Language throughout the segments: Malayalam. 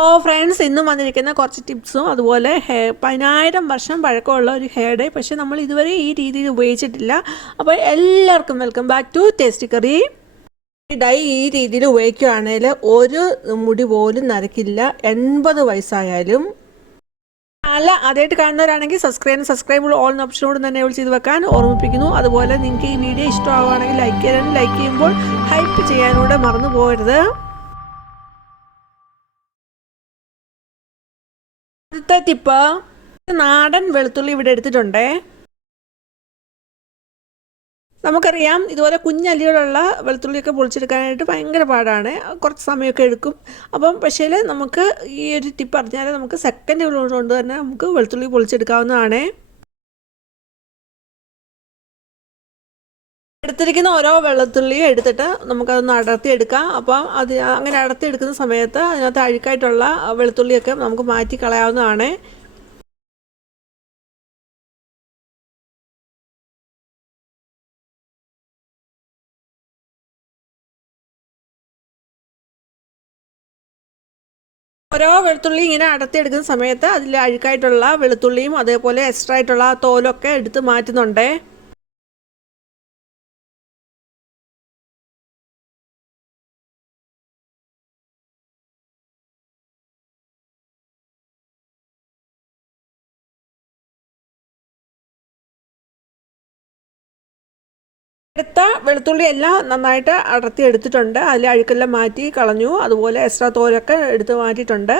ഓ ഫ്രണ്ട്സ് ഇന്നും വന്നിരിക്കുന്ന കുറച്ച് ടിപ്സും അതുപോലെ ഹെയർ പതിനായിരം വർഷം പഴക്കമുള്ള ഒരു ഹെയർ ഡേ പക്ഷേ നമ്മൾ ഇതുവരെ ഈ രീതിയിൽ ഉപയോഗിച്ചിട്ടില്ല. അപ്പോൾ എല്ലാവർക്കും welcome back to tasty curry dye ഈ രീതിയിൽ ഉപയോഗിക്കുകയാണെങ്കിൽ ഒരു മുടി പോലും നരക്കില്ല. എൺപത് വയസ്സായാലും. അല്ല അതായിട്ട് കാണുന്നവരാണെങ്കിൽ സബ്സ്ക്രൈബ് സബ്സ്ക്രൈബ് ഓൾ ഓപ്ഷനോട് തന്നെ വിളിച്ച് ചെയ്ത് വെക്കാൻ ഓർമ്മിപ്പിക്കുന്നു. അതുപോലെ നിങ്ങൾക്ക് ഈ വീഡിയോ ഇഷ്ടമാവുകയാണെങ്കിൽ ലൈക്ക് ചെയ്യാനും ലൈക്ക് ചെയ്യുമ്പോൾ ഹൈപ്പ് ചെയ്യാനൂടെ മറന്നു പോകരുത് ആദ്യത്തെ നാടൻ വെളുത്തുള്ളി ഇവിടെ എടുത്തിട്ടുണ്ടേ. നമുക്കറിയാം ഇതുപോലെ കുഞ്ഞല്ലികളുള്ള വെളുത്തുള്ളിയൊക്കെ പൊളിച്ചെടുക്കാനായിട്ട് ഭയങ്കര പാടാണ്. കുറച്ച് സമയമൊക്കെ എടുക്കും. അപ്പം പക്ഷേ നമുക്ക് ഈ ഒരു ടിപ്പ് അറിഞ്ഞാൽ നമുക്ക് സെക്കൻഡ് കൊണ്ട് തന്നെ നമുക്ക് വെളുത്തുള്ളി പൊളിച്ചെടുക്കാവുന്നതാണ്. എടുത്തിരിക്കുന്ന ഓരോ വെള്ളത്തുള്ളിയും എടുത്തിട്ട് നമുക്കതൊന്ന് അടർത്തി എടുക്കാം അപ്പം അത് അങ്ങനെ അടർത്തി എടുക്കുന്ന സമയത്ത് അതിനകത്ത് അഴുക്കായിട്ടുള്ള വെളുത്തുള്ളിയൊക്കെ നമുക്ക് മാറ്റി കളയാവുന്നതാണ്. ഓരോ വെളുത്തുള്ളി ഇങ്ങനെ അടർത്തിയെടുക്കുന്ന സമയത്ത് അതിൽ അഴുക്കായിട്ടുള്ള വെളുത്തുള്ളിയും അതേപോലെ എക്സ്ട്രാ ആയിട്ടുള്ള തോലൊക്കെ എടുത്ത് മാറ്റുന്നുണ്ടേ. എടുത്ത വെളുത്തുള്ളി എല്ലാം നന്നായിട്ട് അടർത്തി എടുത്തിട്ടുണ്ട്. അതിൽ അഴുക്കെല്ലാം മാറ്റി കളഞ്ഞു. അതുപോലെ എക്സ്ട്രാ തോലൊക്കെ എടുത്ത് മാറ്റിയിട്ടുണ്ട്.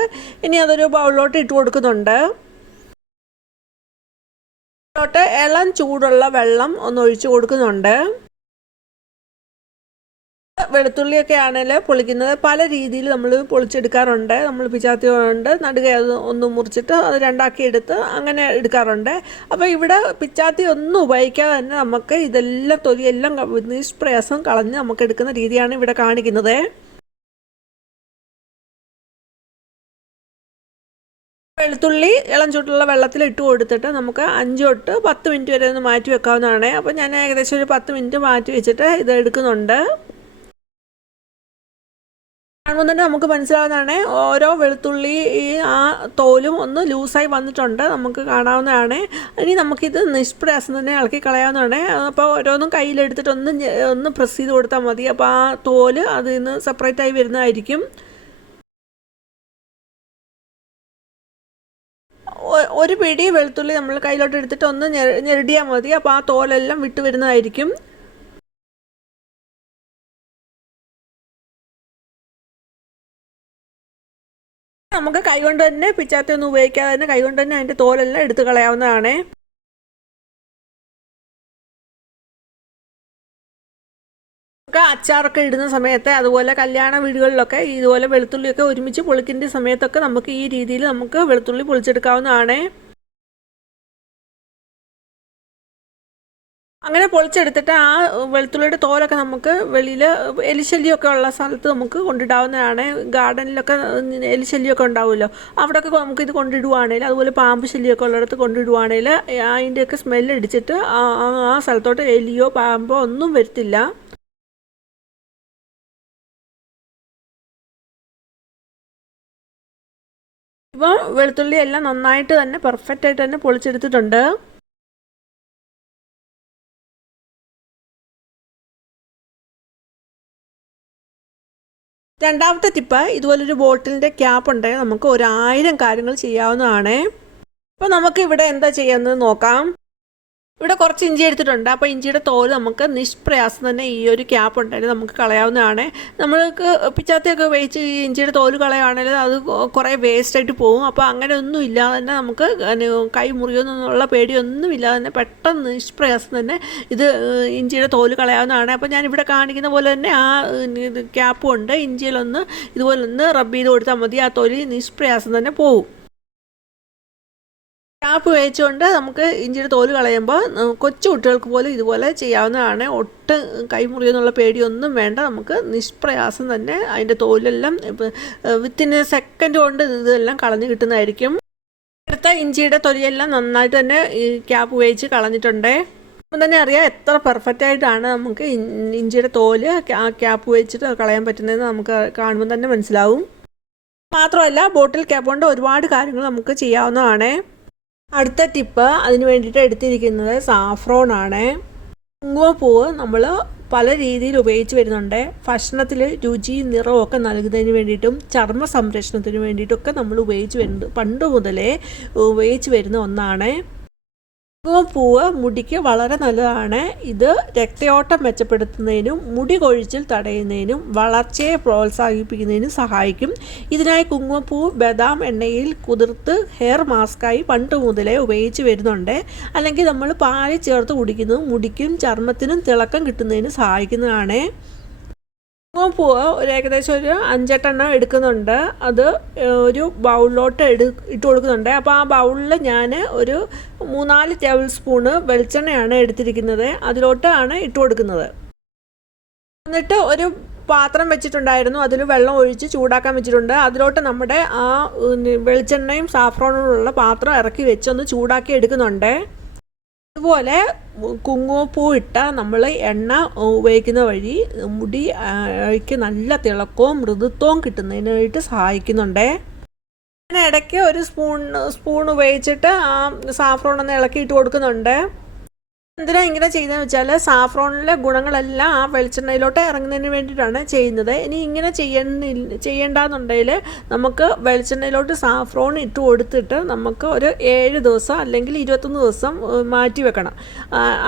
ഇനി അതൊരു ബൗളിലോട്ട് ഇട്ട് കൊടുക്കുന്നുണ്ട്. ോട്ട് ഇളം ചൂടുള്ള വെള്ളം ഒന്ന് ഒഴിച്ചു കൊടുക്കുന്നുണ്ട്. വെളുത്തുള്ളിയൊക്കെ ആണെങ്കിൽ പൊളിക്കുന്നത്. പല രീതിയിൽ നമ്മൾ പൊളിച്ചെടുക്കാറുണ്ട്. നമ്മൾ പിച്ചാത്തി കൊണ്ട് നടുക ഒന്ന് മുറിച്ചിട്ട് അത് രണ്ടാക്കി എടുത്ത് അങ്ങനെ എടുക്കാറുണ്ട്. അപ്പോൾ ഇവിടെ പിച്ചാത്തി ഒന്നും ഉപയോഗിക്കാതെ തന്നെ നമുക്ക് ഇതെല്ലാം തൊലിയെല്ലാം നിഷ്പ്രയാസം കളഞ്ഞ് നമുക്ക് എടുക്കുന്ന രീതിയാണ് ഇവിടെ കാണിക്കുന്നത്. വെളുത്തുള്ളി ഇളം ചൂട്ടുള്ള വെള്ളത്തിൽ ഇട്ട് കൊടുത്തിട്ട് നമുക്ക് അഞ്ച് തൊട്ട് പത്ത് മിനിറ്റ് വരെ ഒന്ന് മാറ്റി വെക്കാവുന്നതാണ്. അപ്പോൾ ഞാൻ ഏകദേശം ഒരു പത്ത് മിനിറ്റ് മാറ്റി വെച്ചിട്ട് ഇത് എടുക്കുന്നുണ്ട്. കാണുമ്പോൾ തന്നെ നമുക്ക് മനസ്സിലാവുന്നതാണ് ഓരോ വെളുത്തുള്ളി ഈ ആ തോലും ഒന്ന് ലൂസായി വന്നിട്ടുണ്ട്. നമുക്ക് കാണാവുന്നതാണ്. ഇനി നമുക്കിത് നിഷ്പ്രയാസം തന്നെ ഇളക്കി കളയാവുന്നതാണ്. അപ്പോൾ ഓരോന്നും കയ്യിലെടുത്തിട്ട് ഒന്ന് ഒന്ന് പ്രസ് ചെയ്ത് കൊടുത്താൽ മതി. അപ്പോൾ ആ തോൽ അതിൽ നിന്ന് സെപ്പറേറ്റ് ആയി വരുന്നതായിരിക്കും. ഒരു പിടി വെളുത്തുള്ളി നമ്മൾ കയ്യിലോട്ട് എടുത്തിട്ട് ഒന്ന് ഞെരടിയാൽ മതി. അപ്പോൾ ആ തോലെല്ലാം വിട്ടു വരുന്നതായിരിക്കും. നമുക്ക് കൈകൊണ്ട് തന്നെ പിച്ചാത്തി ഒന്നും ഉപയോഗിക്കാതെ തന്നെ കൈകൊണ്ട് തന്നെ അതിന്റെ തോലെല്ലാം എടുത്തു കളയാവുന്നതാണ്. ഒക്കെ അച്ചാറൊക്കെ ഇടുന്ന സമയത്ത് അതുപോലെ കല്യാണ വീടുകളിലൊക്കെ ഇതുപോലെ വെളുത്തുള്ളിയൊക്കെ ഒരുമിച്ച് പൊളിക്കേണ്ട സമയത്തൊക്കെ നമുക്ക് ഈ രീതിയിൽ നമുക്ക് വെളുത്തുള്ളി പൊളിച്ചെടുക്കാവുന്നതാണ്. അങ്ങനെ പൊളിച്ചെടുത്തിട്ട് ആ വെളുത്തുള്ളിയുടെ തോലൊക്കെ നമുക്ക് വെളിയിൽ എലിശല്യമൊക്കെ ഉള്ള സ്ഥലത്ത് നമുക്ക് കൊണ്ടിടാവുന്നതാണ്. ഗാർഡനിലൊക്കെ എലിശല്യമൊക്കെ ഉണ്ടാവുമല്ലോ. അവിടെയൊക്കെ നമുക്ക് ഇത് കൊണ്ടിടുവാണെങ്കിൽ അതുപോലെ പാമ്പ് ശല്യമൊക്കെ ഉള്ളിടത്ത് കൊണ്ടിടുവാണെങ്കിൽ അതിന്റെയൊക്കെ സ്മെല്ല് അടിച്ചിട്ട് ആ സ്ഥലത്തോട്ട് എലിയോ പാമ്പോ ഒന്നും വരത്തില്ല. ഇപ്പോൾ വെളുത്തുള്ളി എല്ലാം നന്നായിട്ട് തന്നെ പെർഫെക്റ്റ് ആയിട്ട് തന്നെ പൊളിച്ചെടുത്തിട്ടുണ്ട്. രണ്ടാമത്തെ ടിപ്പ് ഇതുപോലൊരു ബോട്ടിലിന്റെ ക്യാപ്പ് ഉണ്ടെങ്കിൽ നമുക്ക് ഒരായിരം കാര്യങ്ങൾ ചെയ്യാവുന്നതാണ്. അപ്പോൾ നമുക്ക് ഇവിടെ എന്താ ചെയ്യുന്നത് നോക്കാം. ഇവിടെ കുറച്ച് ഇഞ്ചി എടുത്തിട്ടുണ്ട്. അപ്പോൾ ഇഞ്ചിയുടെ തോൽ നമുക്ക് നിഷ്പ്രയാസം തന്നെ ഈ ഒരു ക്യാപ്പ് ഉണ്ടായാലും നമുക്ക് കളയാവുന്നതാണ്. നമ്മൾക്ക് പിച്ചാത്തിയൊക്കെ വേവിച്ച് ഈ ഇഞ്ചിയുടെ തോൽ കളയുകയാണെങ്കിൽ അത് കുറേ വേസ്റ്റായിട്ട് പോകും. അപ്പോൾ അങ്ങനെ ഒന്നും ഇല്ലാതെ തന്നെ നമുക്ക് കൈ മുറിയൊന്നുള്ള പേടിയൊന്നും ഇല്ലാതെ തന്നെ പെട്ടെന്ന് നിഷ്പ്രയാസം തന്നെ ഇത് ഇഞ്ചിയുടെ തോൽ കളയാവുന്നതാണ്. അപ്പോൾ ഞാൻ ഇവിടെ കാണിക്കുന്ന പോലെ തന്നെ ആ ക്യാപ്പും ഉണ്ട്. ഇഞ്ചിയിലൊന്ന് ഇതുപോലെ ഒന്ന് റബ്ബ് ചെയ്ത് കൊടുത്താൽ മതി. ആ തൊലി നിഷ്പ്രയാസം തന്നെ പോകും. ടാപ്പ് വേച്ചുകൊണ്ട് നമുക്ക് ഇഞ്ചിയുടെ തോൽ കളയുമ്പോൾ കൊച്ചു കുട്ടികൾക്ക് പോലും ഇതുപോലെ ചെയ്യാവുന്നതാണ്. ഒട്ടും കൈമുറിയെന്നുള്ള പേടിയൊന്നും വേണ്ട. നമുക്ക് നിഷ്പ്രയാസം തന്നെ അതിന്റെ തോലെല്ലാം വിത്തിൻ സെക്കൻഡ് കൊണ്ട് ഇതെല്ലാം കളഞ്ഞു കിട്ടുന്നതായിരിക്കും. അടുത്ത ഇഞ്ചിയുടെ തൊലിയെല്ലാം നന്നായിട്ട് തന്നെ ഈ ക്യാപ്പ് ഉപയോഗിച്ച് കളഞ്ഞിട്ടുണ്ട്. അപ്പം തന്നെ അറിയാം എത്ര പെർഫെക്റ്റ് ആയിട്ടാണ് നമുക്ക് ഇഞ്ചിയുടെ തോൽ ക്യാപ്പ് വെച്ചിട്ട് കളയാൻ പറ്റുന്നതെന്ന് നമുക്ക് കാണുമ്പോൾ തന്നെ മനസ്സിലാവും. മാത്രമല്ല ബോട്ടിൽ ക്യാപ്പ് കൊണ്ട് ഒരുപാട് കാര്യങ്ങൾ നമുക്ക് ചെയ്യാവുന്നതാണ്. അടുത്ത ടിപ്പ് അതിന് വേണ്ടിയിട്ട് എടുത്തിരിക്കുന്നത് സാഫ്രോൺ ആണ്. കുങ്കുമപ്പൂവ് നമ്മൾ പല രീതിയിൽ ഉപയോഗിച്ച് വരുന്നുണ്ട്. ഭക്ഷണത്തിൽ രുചി നിറവും ഒക്കെ നൽകുന്നതിന് വേണ്ടിയിട്ടും ചർമ്മ സംരക്ഷണത്തിന് വേണ്ടിയിട്ടൊക്കെ നമ്മൾ ഉപയോഗിച്ച് വരുന്നുണ്ട് പണ്ട് മുതലേ ഉപയോഗിച്ച് വരുന്ന ഒന്നാണ്. പൂവ് മുടിക്ക് വളരെ നല്ലതാണ്. ഇത് രക്തയോട്ടം മെച്ചപ്പെടുത്തുന്നതിനും മുടി കൊഴിച്ചിൽ തടയുന്നതിനും വളർച്ചയെ പ്രോത്സാഹിപ്പിക്കുന്നതിനും സഹായിക്കും. ഇതിനായി കുങ്കുമപ്പൂ ബദാം എണ്ണയിൽ കുതിർത്ത് ഹെയർ മാസ്കായി പണ്ട് മുതലേ ഉപയോഗിച്ച് വരുന്നുണ്ട്. അല്ലെങ്കിൽ നമ്മൾ പാൽ ചേർത്ത് കുടിക്കുന്നത് മുടിക്കും ചർമ്മത്തിനും തിളക്കം കിട്ടുന്നതിന് സഹായിക്കുന്നതാണ്. പൂവ് ഒരു ഏകദേശം ഒരു അഞ്ചെട്ടെണ്ണം എടുക്കുന്നുണ്ട്. അത് ഒരു ബൗളിലോട്ട് എടു ഇട്ട് കൊടുക്കുന്നുണ്ട്. അപ്പോൾ ആ ബൗളിൽ ഞാൻ ഒരു മൂന്നാൽ ടേബിൾ സ്പൂണ് വെളിച്ചെണ്ണയാണ് എടുത്തിരിക്കുന്നത്. അതിലോട്ടാണ് ഇട്ട് കൊടുക്കുന്നത്. എന്നിട്ട് ഒരു പാത്രം വെച്ചിട്ടുണ്ടായിരുന്നു. അതിൽ വെള്ളം ഒഴിച്ച് ചൂടാക്കാൻ വെച്ചിട്ടുണ്ട്. അതിലോട്ട് നമ്മുടെ ആ വെളിച്ചെണ്ണയും സാഫ്രോണുള്ള പാത്രം ഇറക്കി വെച്ച് ഒന്ന് ചൂടാക്കി എടുക്കുന്നുണ്ട്. അതുപോലെ കുങ്കുമപ്പൂ ഇട്ട നമ്മൾ എണ്ണ ഉപയോഗിക്കുന്ന വഴി മുടിക്ക് നല്ല തിളക്കവും മൃദുത്വവും കിട്ടുന്നതിനായിട്ട് സഹായിക്കുന്നുണ്ട്. ഞാൻ ഇടയ്ക്ക് ഒരു സ്പൂൺ സ്പൂൺ ഉപയോഗിച്ചിട്ട് ആ സാഫ്രോൺ ഒന്ന് ഇളക്കിയിട്ട് കൊടുക്കുന്നുണ്ട്. എന്തിനാ ഇങ്ങനെ ചെയ്യുന്നത് വെച്ചാൽ സാഫ്രോണിലെ ഗുണങ്ങളെല്ലാം ആ വെളിച്ചെണ്ണയിലോട്ട് ഇറങ്ങുന്നതിന് വേണ്ടിയിട്ടാണ് ചെയ്യുന്നത്. ഇനി ഇങ്ങനെ ചെയ്യണ്ട ചെയ്യേണ്ടെന്നുണ്ടെങ്കിൽ നമുക്ക് വെളിച്ചെണ്ണയിലോട്ട് സാഫ്രോൺ ഇട്ട് കൊടുത്തിട്ട് നമുക്ക് ഒരു ഏഴ് ദിവസം അല്ലെങ്കിൽ ഇരുപത്തൊന്ന് ദിവസം മാറ്റി വെക്കണം.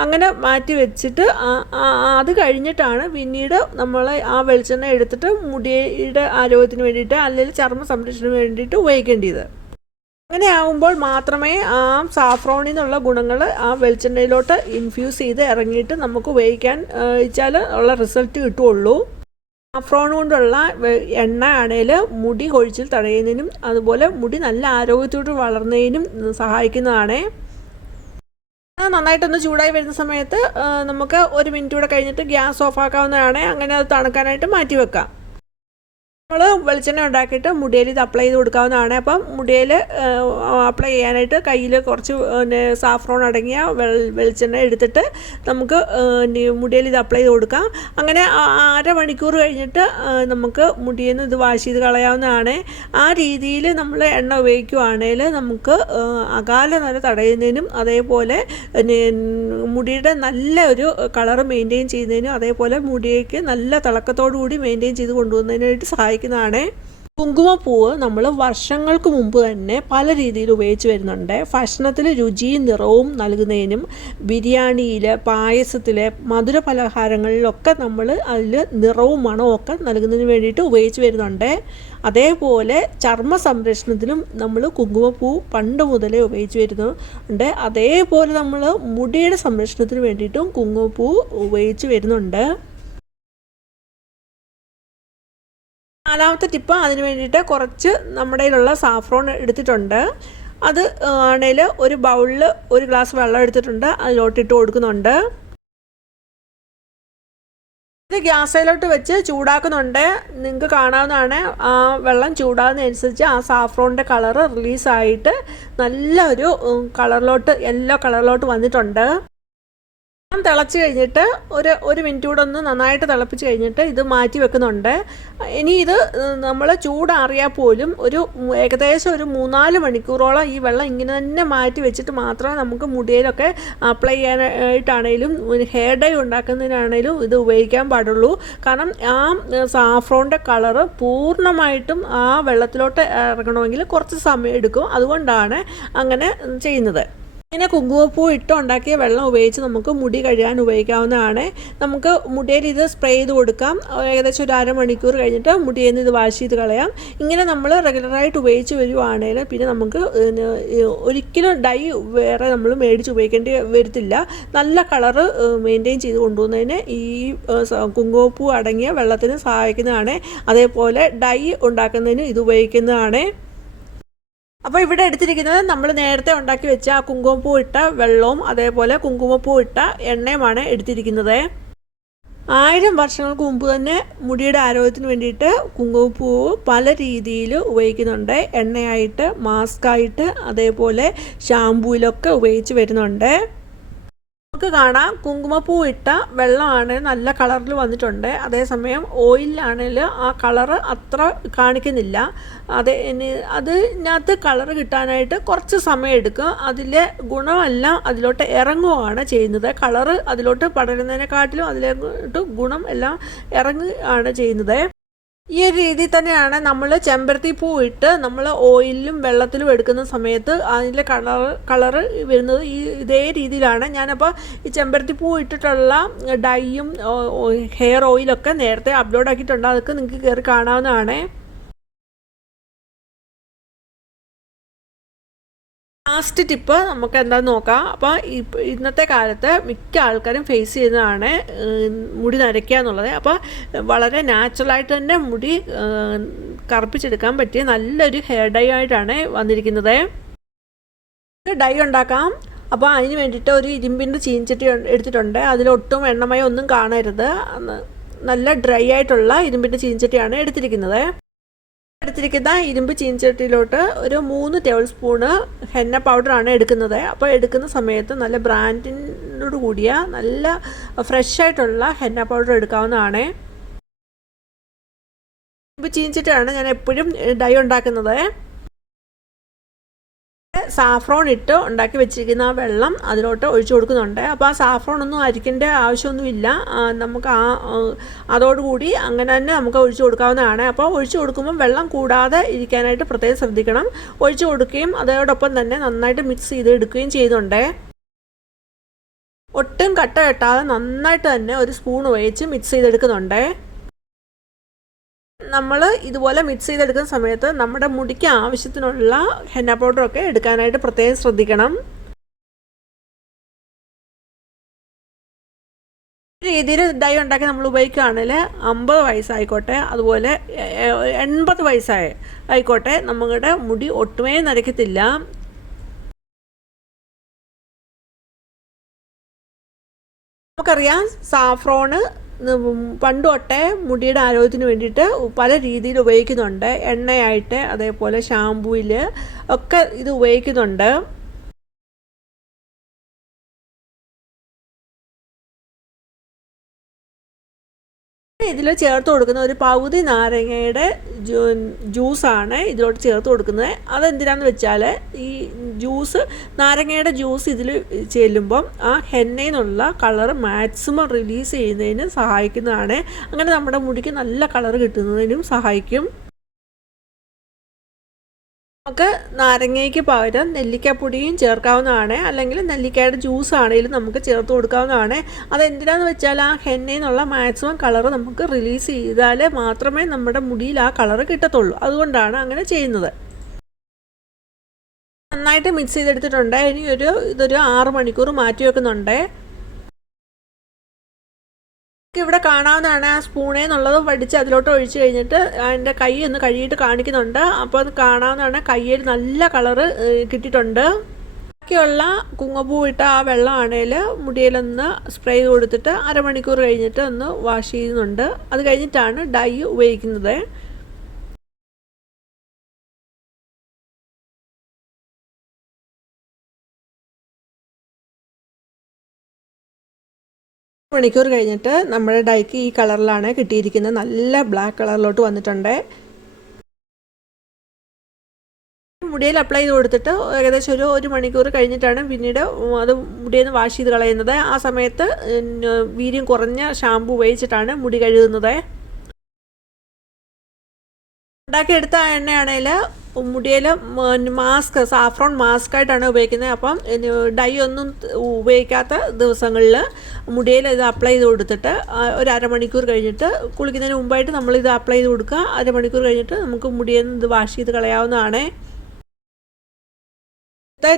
അങ്ങനെ മാറ്റി വെച്ചിട്ട് അത് കഴിഞ്ഞിട്ടാണ് പിന്നീട് നമ്മൾ ആ വെളിച്ചെണ്ണ എടുത്തിട്ട് മുടിയുടെ ആരോഗ്യത്തിന് വേണ്ടിയിട്ട് അല്ലെങ്കിൽ ചർമ്മ സംരക്ഷണത്തിന് വേണ്ടിയിട്ട് ഉപയോഗിക്കേണ്ടത്. അങ്ങനെ ആവുമ്പോൾ മാത്രമേ ആ സാഫ്രോണിൽ നിന്നുള്ള ഗുണങ്ങൾ ആ വെളിച്ചെണ്ണയിലോട്ട് ഇൻഫ്യൂസ് ചെയ്ത് ഇറങ്ങിയിട്ട് നമുക്ക് ഉപയോഗിക്കാൻ വെച്ചാൽ ഉള്ള റിസൾട്ട് കിട്ടുകയുള്ളൂ സാഫ്രോൺ കൊണ്ടുള്ള എണ്ണ ആണെങ്കിൽ മുടി കൊഴിച്ചിൽ തടയുന്നതിനും അതുപോലെ മുടി നല്ല ആരോഗ്യത്തോട് വളർന്നതിനും സഹായിക്കുന്നതാണ്. നന്നായിട്ടൊന്ന് ചൂടായി വരുന്ന സമയത്ത് നമുക്ക് ഒരു മിനിറ്റ് കൂടെ കഴിഞ്ഞിട്ട് ഗ്യാസ് ഓഫ് ആക്കാവുന്നതാണ്. അങ്ങനെ അത് തണുക്കാനായിട്ട് മാറ്റി വെക്കാം നമ്മൾ വെളിച്ചെണ്ണ ഉണ്ടാക്കിയിട്ട് മുടിയിൽ ഇത് അപ്ലൈ ചെയ്ത് കൊടുക്കാവുന്നതാണ്. അപ്പം മുടിയിൽ അപ്ലൈ ചെയ്യാനായിട്ട് കയ്യിൽ കുറച്ച് പിന്നെ സാഫ്രോൺ അടങ്ങിയ വെളിച്ചെണ്ണ എടുത്തിട്ട് നമുക്ക് മുടിയിൽ ഇത് അപ്ലൈ ചെയ്ത് കൊടുക്കാം. അങ്ങനെ അരമണിക്കൂർ കഴിഞ്ഞിട്ട് നമുക്ക് മുടിയിൽ നിന്ന് ഇത് വാഷ് ചെയ്ത് കളയാവുന്നതാണ്. ആ രീതിയിൽ നമ്മൾ എണ്ണ ഉപയോഗിക്കുകയാണെങ്കിൽ നമുക്ക് അകാല നര തടയുന്നതിനും അതേപോലെ മുടിയുടെ നല്ല ഒരു കളർ മെയിന്റെയിൻ ചെയ്യുന്നതിനും അതേപോലെ മുടിയേക്ക് നല്ല തിളക്കത്തോടു കൂടി മെയിന്റെയിൻ ചെയ്ത് കൊണ്ടുപോകുന്നതിനായിട്ട് സഹായിക്കും. സഹായിക്കുന്നതാണ് കുങ്കുമപ്പൂവ് നമ്മൾ വർഷങ്ങൾക്ക് മുമ്പ് തന്നെ പല രീതിയിൽ ഉപയോഗിച്ച് വരുന്നുണ്ട്. ഭക്ഷണത്തിൽ രുചിയും നിറവും നൽകുന്നതിനും ബിരിയാണിയിൽ പായസത്തിൽ മധുര പലഹാരങ്ങളിലൊക്കെ നമ്മൾ അതിൽ നിറവും മണവും ഒക്കെ നൽകുന്നതിന് വേണ്ടിയിട്ട് ഉപയോഗിച്ച് വരുന്നുണ്ട്. അതേപോലെ ചർമ്മ സംരക്ഷണത്തിനും നമ്മൾ കുങ്കുമപ്പൂ പണ്ട് മുതലേ ഉപയോഗിച്ച് വരുന്നുണ്ട്. അതേപോലെ നമ്മൾ മുടിയുടെ സംരക്ഷണത്തിന് വേണ്ടിയിട്ടും കുങ്കുമപ്പൂ ഉപയോഗിച്ച് വരുന്നുണ്ട്. നാലാമത്തെ ടിപ്പ് അതിന് വേണ്ടിയിട്ട് കുറച്ച് നമ്മുടെ കയ്യിലുള്ള സാഫ്രോൺ എടുത്തിട്ടുണ്ട്. അത് ആണെങ്കിൽ ഒരു ബൗളിൽ ഒരു ഗ്ലാസ് വെള്ളം എടുത്തിട്ടുണ്ട്. അതിലോട്ടിട്ട് കൊടുക്കുന്നുണ്ട്. ഇത് ഗ്യാസയിലോട്ട് വെച്ച് ചൂടാക്കുന്നുണ്ട്. നിങ്ങൾക്ക് കാണാവുന്നതാണ് ആ വെള്ളം ചൂടാകുന്നതനുസരിച്ച് ആ സാഫ്രോണിന്റെ കളറ് റിലീസായിട്ട് നല്ലൊരു കളറിലോട്ട് യെല്ലോ കളറിലോട്ട് വന്നിട്ടുണ്ട്. തിളച്ച് കഴിഞ്ഞിട്ട് ഒരു ഒരു മിനിറ്റ് കൂടെ ഒന്ന് നന്നായിട്ട് തിളപ്പിച്ച് കഴിഞ്ഞിട്ട് ഇത് മാറ്റി വെക്കുന്നുണ്ട്. ഇനി ഇത് നമ്മൾ ചൂടാറിയാൽ പോലും ഒരു ഏകദേശം ഒരു മൂന്നാൽ മണിക്കൂറോളം ഈ വെള്ളം ഇങ്ങനെ തന്നെ മാറ്റി വെച്ചിട്ട് മാത്രമേ നമുക്ക് മുടിയിലൊക്കെ അപ്ലൈ ചെയ്യാനായിട്ടാണേലും ഹെയർ ഡൈ ഉണ്ടാക്കുന്നതിനാണേലും ഇത് ഉപയോഗിക്കാൻ പാടുള്ളൂ. കാരണം ആ സാഫ്രോണിന്റെ കളറ് പൂർണമായിട്ടും ആ വെള്ളത്തിലോട്ട് ഇറങ്ങണമെങ്കിൽ കുറച്ച് സമയം എടുക്കും. അതുകൊണ്ടാണ് അങ്ങനെ ചെയ്യുന്നത്. ഇങ്ങനെ കുങ്കുമപ്പൂ ഇട്ട് ഉണ്ടാക്കിയ വെള്ളം ഉപയോഗിച്ച് നമുക്ക് മുടി കഴുകാൻ ഉപയോഗിക്കാവുന്നതാണ്. നമുക്ക് മുടിയിൽ ഇത് സ്പ്രേ ചെയ്ത് കൊടുക്കാം. ഏകദേശം ഒരു അരമണിക്കൂർ കഴിഞ്ഞിട്ട് മുടിയിൽ നിന്ന് ഇത് വാഷ് ചെയ്ത് കളയാം. ഇങ്ങനെ നമ്മൾ റെഗുലറായിട്ട് ഉപയോഗിച്ച് വരുവാണെങ്കിൽ പിന്നെ നമുക്ക് ഒരിക്കലും ഡൈ വേറെ നമ്മൾ മേടിച്ച് ഉപയോഗിക്കേണ്ടി വരത്തില്ല. നല്ല കളറ് മെയിന്റെയിൻ ചെയ്ത് കൊണ്ടുപോകുന്നതിന് ഈ കുങ്കുമപ്പൂ അടങ്ങിയ വെള്ളത്തിന് സഹായിക്കുന്നതാണ്. അതേപോലെ ഡൈ ഉണ്ടാക്കുന്നതിന് ഇത് ഉപയോഗിക്കുന്നതാണ്. അപ്പോൾ ഇവിടെ എടുത്തിരിക്കുന്നത് നമ്മൾ നേരത്തെ ഉണ്ടാക്കി വെച്ച ആ കുങ്കുമപ്പൂ ഇട്ട വെള്ളവും അതേപോലെ കുങ്കുമപ്പൂ ഇട്ട എണ്ണയുമാണ് എടുത്തിരിക്കുന്നത്. ആയിരം വർഷങ്ങൾക്ക് മുമ്പ് തന്നെ മുടിയുടെ ആരോഗ്യത്തിന് വേണ്ടിയിട്ട് കുങ്കുമപ്പൂവ് പല രീതിയിൽ ഉപയോഗിക്കുന്നുണ്ട്. എണ്ണയായിട്ട് മാസ്കായിട്ട് അതേപോലെ ഷാമ്പൂയിലൊക്കെ ഉപയോഗിച്ച് വരുന്നുണ്ട്. നമുക്ക് കാണാം. കുങ്കുമപ്പൂ ഇട്ട വെള്ളമാണ് നല്ല കളറിൽ വന്നിട്ടുണ്ട്. അതേസമയം ഓയിലാണെങ്കിൽ ആ കളറ് അത്ര കാണിക്കുന്നില്ല. അത് അതിനകത്ത് കളറ് കിട്ടാനായിട്ട് കുറച്ച് സമയം എടുക്കും. അതിലെ ഗുണമെല്ലാം അതിലോട്ട് ഇറങ്ങുകയാണ് ചെയ്യുന്നത്. കളറ് അതിലോട്ട് പടരുന്നതിനെക്കാട്ടിലും അതിലോട്ട് ഗുണം എല്ലാം ഇറങ്ങുകയാണ് ചെയ്യുന്നത്. ഈ ഒരു രീതിയിൽ തന്നെയാണ് നമ്മൾ ചെമ്പരത്തി പൂ ഇട്ട് നമ്മൾ ഓയിലും വെള്ളത്തിലും എടുക്കുന്ന സമയത്ത് അതിന്റെ കളർ കളറ് വരുന്നത് ഈ ഇതേ രീതിയിലാണ്. ഞാനപ്പോൾ ഈ ചെമ്പരത്തി പൂ ഇട്ടിട്ടുള്ള ഡൈയും ഹെയർ ഓയിലൊക്കെ നേരത്തെ അപ്ലോഡ് ആക്കിയിട്ടുണ്ട്. അതൊക്കെ നിങ്ങൾക്ക് കയറി കാണാവുന്നതാണ്. ലാസ്റ്റ് ടിപ്പ് നമുക്ക് എന്താണെന്ന് നോക്കാം അപ്പോൾ ഇന്നത്തെ കാലത്ത് മിക്ക ആൾക്കാരും ഫേസ് ചെയ്യുന്നതാണ് മുടി നരയ്ക്കുക എന്നുള്ളത്. അപ്പോൾ വളരെ നാച്ചുറലായിട്ട് തന്നെ മുടി കറുപ്പിച്ചെടുക്കാൻ പറ്റിയ നല്ലൊരു ഹെയർ ഡൈ ആയിട്ടാണ് വന്നിരിക്കുന്നത്. ഡൈ ഉണ്ടാക്കാം. അപ്പോൾ അതിന് വേണ്ടിയിട്ട് ഒരു ഇരുമ്പിന്റെ ചീഞ്ചട്ടി എടുത്തിട്ടുണ്ട്. അതിലൊട്ടും എണ്ണമയോ ഒന്നും കാണരുത്. നല്ല ഡ്രൈ ആയിട്ടുള്ള ഇരുമ്പിന്റെ ചീഞ്ചട്ടിയാണ് എടുത്തിരിക്കുന്നത്. എടുത്തിരിക്കുന്ന ഇരുമ്പ് ചീനച്ചട്ടിയിലോട്ട് ഒരു മൂന്ന് ടേബിൾ സ്പൂണ് ഹെന്ന പൗഡറാണ് എടുക്കുന്നത്. അപ്പോൾ എടുക്കുന്ന സമയത്ത് നല്ല ബ്രാൻഡിനോട് കൂടിയ നല്ല ഫ്രഷ് ആയിട്ടുള്ള ഹെന്ന പൗഡർ എടുക്കാവുന്നതാണ്. ഇരുമ്പ് ചീനച്ചട്ടിയാണ് ഞാൻ എപ്പോഴും ഡൈ ഉണ്ടാക്കുന്നത്. സാഫ്രോൺ ഇട്ട് ഉണ്ടാക്കി വെച്ചിരിക്കുന്ന ആ വെള്ളം അതിലോട്ട് ഒഴിച്ചു കൊടുക്കുന്നുണ്ട്. അപ്പോൾ ആ സാഫ്രോൺ ഒന്നും അരിക്കേണ്ട ആവശ്യമൊന്നുമില്ല നമുക്ക് ആ അതോടുകൂടി അങ്ങനെ തന്നെ നമുക്ക് ഒഴിച്ചു കൊടുക്കാവുന്നതാണ്. അപ്പോൾ ഒഴിച്ചു കൊടുക്കുമ്പോൾ വെള്ളം കൂടാതെ ഇരിക്കാനായിട്ട് പ്രത്യേകം ശ്രദ്ധിക്കണം. ഒഴിച്ചു കൊടുക്കുകയും അതോടൊപ്പം തന്നെ നന്നായിട്ട് മിക്സ് ചെയ്ത് എടുക്കുകയും ചെയ്യുന്നുണ്ട്. ഒട്ടും കട്ട കെട്ടാതെ നന്നായിട്ട് തന്നെ ഒരു സ്പൂൺ ഉപയോഗിച്ച് മിക്സ് ചെയ്തെടുക്കുന്നുണ്ട്. നമ്മൾ ഇതുപോലെ മിക്സ് ചെയ്തെടുക്കുന്ന സമയത്ത് നമ്മുടെ മുടിക്ക് ആവശ്യത്തിനുള്ള ഹെന്ന പൗഡറൊക്കെ എടുക്കാനായിട്ട് പ്രത്യേകം ശ്രദ്ധിക്കണം. രീതിയിൽ ഡൈ ഉണ്ടാക്കി നമ്മൾ ഉപയോഗിക്കുകയാണെങ്കിൽ അമ്പത് വയസ്സായിക്കോട്ടെ അതുപോലെ എൺപത് വയസ്സായ ആയിക്കോട്ടെ നമ്മുടെ മുടി ഒട്ടുമേ നരയ്ക്കത്തില്ല. നമുക്കറിയാം സാഫ്രോണ് പണ്ട് മുടിയുടെ ആരോഗ്യത്തിന് വേണ്ടിയിട്ട് പല രീതിയിൽ ഉപയോഗിക്കുന്നുണ്ട്. എണ്ണയായിട്ട് അതേപോലെ ഷാമ്പൂയിൽ ഒക്കെ ഇത് ഉപയോഗിക്കുന്നുണ്ട്. ഇതിൽ ചേർത്ത് കൊടുക്കുന്ന ഒരു പകുതി നാരങ്ങയുടെ ജ്യൂസാണ് ഇതിലോട്ട് ചേർത്ത് കൊടുക്കുന്നത്. അതെന്തിനാന്ന് വെച്ചാൽ ഈ ജ്യൂസ് നാരങ്ങയുടെ ജ്യൂസ് ഇതിൽ ചെല്ലുമ്പം ആ ഹെന്നയിൽ നിന്നുള്ള കളർ മാക്സിമം റിലീസ് ചെയ്യുന്നതിന് സഹായിക്കുന്നതാണ്. അങ്ങനെ നമ്മുടെ മുടിക്ക് നല്ല കളർ കിട്ടുന്നതിനും സഹായിക്കും. നമുക്ക് നാരങ്ങയ്ക്ക് പകരം നെല്ലിക്കപ്പൊടിയും ചേർക്കാവുന്നതാണ്. അല്ലെങ്കിൽ നെല്ലിക്കയുടെ ജ്യൂസ് ആണെങ്കിലും നമുക്ക് ചേർത്ത് കൊടുക്കാവുന്നതാണ്. അതെന്തിനാന്ന് വെച്ചാൽ ആ ഹെന്നയിൽ മാക്സിമം കളർ നമുക്ക് റിലീസ് ചെയ്താൽ മാത്രമേ നമ്മുടെ മുടിയിൽ ആ കളർ കിട്ടത്തുള്ളൂ. അതുകൊണ്ടാണ് അങ്ങനെ ചെയ്യുന്നത്. നന്നായിട്ട് മിക്സ് ചെയ്തെടുത്തിട്ടുണ്ട്. ഇനി ഒരു ഇതൊരു ആറ് മണിക്കൂർ മാറ്റി വെക്കുന്നുണ്ട് ഇവിടെ കാണാവുന്നതാണ് ആ സ്പൂണേ എന്നുള്ളത് പഠിച്ച് അതിലോട്ട് ഒഴിച്ച് കഴിഞ്ഞിട്ട് അതിന്റെ കൈ ഒന്ന് കഴുകിയിട്ട് കാണിക്കുന്നുണ്ട്. അപ്പോൾ അത് കാണാവുന്നതാണ്. കയ്യിൽ നല്ല കളറ് കിട്ടിയിട്ടുണ്ട്. ബാക്കിയുള്ള കുങ്ങപ്പൂ ഇട്ട ആ വെള്ളമാണേൽ മുടിയിലൊന്ന് സ്പ്രേ ചെയ്ത് കൊടുത്തിട്ട് അരമണിക്കൂർ കഴിഞ്ഞിട്ട് ഒന്ന് വാഷ് ചെയ്യുന്നുണ്ട്. അത് കഴിഞ്ഞിട്ടാണ് ഡൈ ഉപയോഗിക്കുന്നത്. മണിക്കൂർ കഴിഞ്ഞിട്ട് നമ്മുടെ ഡൈക്ക് ഈ കളറിലാണ് കിട്ടിയിരിക്കുന്നത്. നല്ല ബ്ലാക്ക് കളറിലോട്ട് വന്നിട്ടുണ്ട്. മുടിയിൽ അപ്ലൈ ചെയ്ത് കൊടുത്തിട്ട് ഏകദേശം ഒരു ഒരു മണിക്കൂർ കഴിഞ്ഞിട്ടാണ് പിന്നീട് അത് മുടിയിൽ നിന്ന് വാഷ് ചെയ്ത് കളയുന്നത്. ആ സമയത്ത് വീര്യം കുറഞ്ഞ ഷാമ്പു ഉപയോഗിച്ചിട്ടാണ് മുടി കഴുകുന്നത്. ഉണ്ടാക്കിയെടുത്ത എണ്ണയാണെങ്കിൽ മുടിയിൽ മാസ്ക് സാഫ്രോൺ മാസ്ക് ആയിട്ടാണ് ഉപയോഗിക്കുന്നത്. അപ്പം ഡൈ ഒന്നും ഉപയോഗിക്കാത്ത ദിവസങ്ങളിൽ മുടിയിൽ ഇത് അപ്ലൈ ചെയ്ത് കൊടുത്തിട്ട് ഒരു അരമണിക്കൂർ കഴിഞ്ഞിട്ട് കുളിക്കുന്നതിന് മുമ്പായിട്ട് നമ്മൾ ഇത് അപ്ലൈ ചെയ്ത് കൊടുക്കുക. അരമണിക്കൂർ കഴിഞ്ഞിട്ട് നമുക്ക് മുടിയിൽ നിന്ന് ഇത് വാഷ് ചെയ്ത് കളയാവുന്നതാണ്.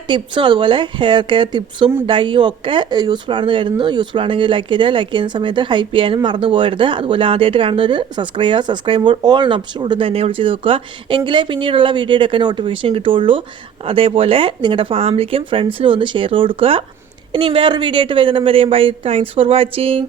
ടിപ്സും അതുപോലെ ഹെയർ കെയർ ടിപ്സും ഡൈയും ഒക്കെ യൂസ്ഫുൾ ആണെന്ന് കരുതുന്നു. യൂസ്ഫുൾ ആണെങ്കിൽ ലൈക്ക് ചെയ്ത് ലൈക്ക് ചെയ്യുന്ന സമയത്ത് ഹൈപ്പ് ചെയ്യാനും മറന്നു പോകരുത് അതുപോലെ ആദ്യമായിട്ട് കാണുന്നൊരു സബ്സ്ക്രൈബ് ചെയ്യുക സബ്സ്ക്രൈബ് ചെയ്യുമ്പോൾ ഓൾ ഓപ്ഷൻ ഉണ്ടെന്ന് തന്നെ വിളിച്ച് വെക്കുക. എങ്കിലേ പിന്നീടുള്ള വീഡിയോയുടെ ഒക്കെ നോട്ടിഫിക്കേഷൻ കിട്ടുള്ളൂ അതേപോലെ നിങ്ങളുടെ ഫാമിലിക്കും ഫ്രണ്ട്സിനും ഒന്ന് ഷെയർ കൊടുക്കുക. ഇനി വേറൊരു വീഡിയോ ആയിട്ട് വരുന്ന വരെയും ബൈ താങ്ക്സ് ഫോർ വാച്ചിങ്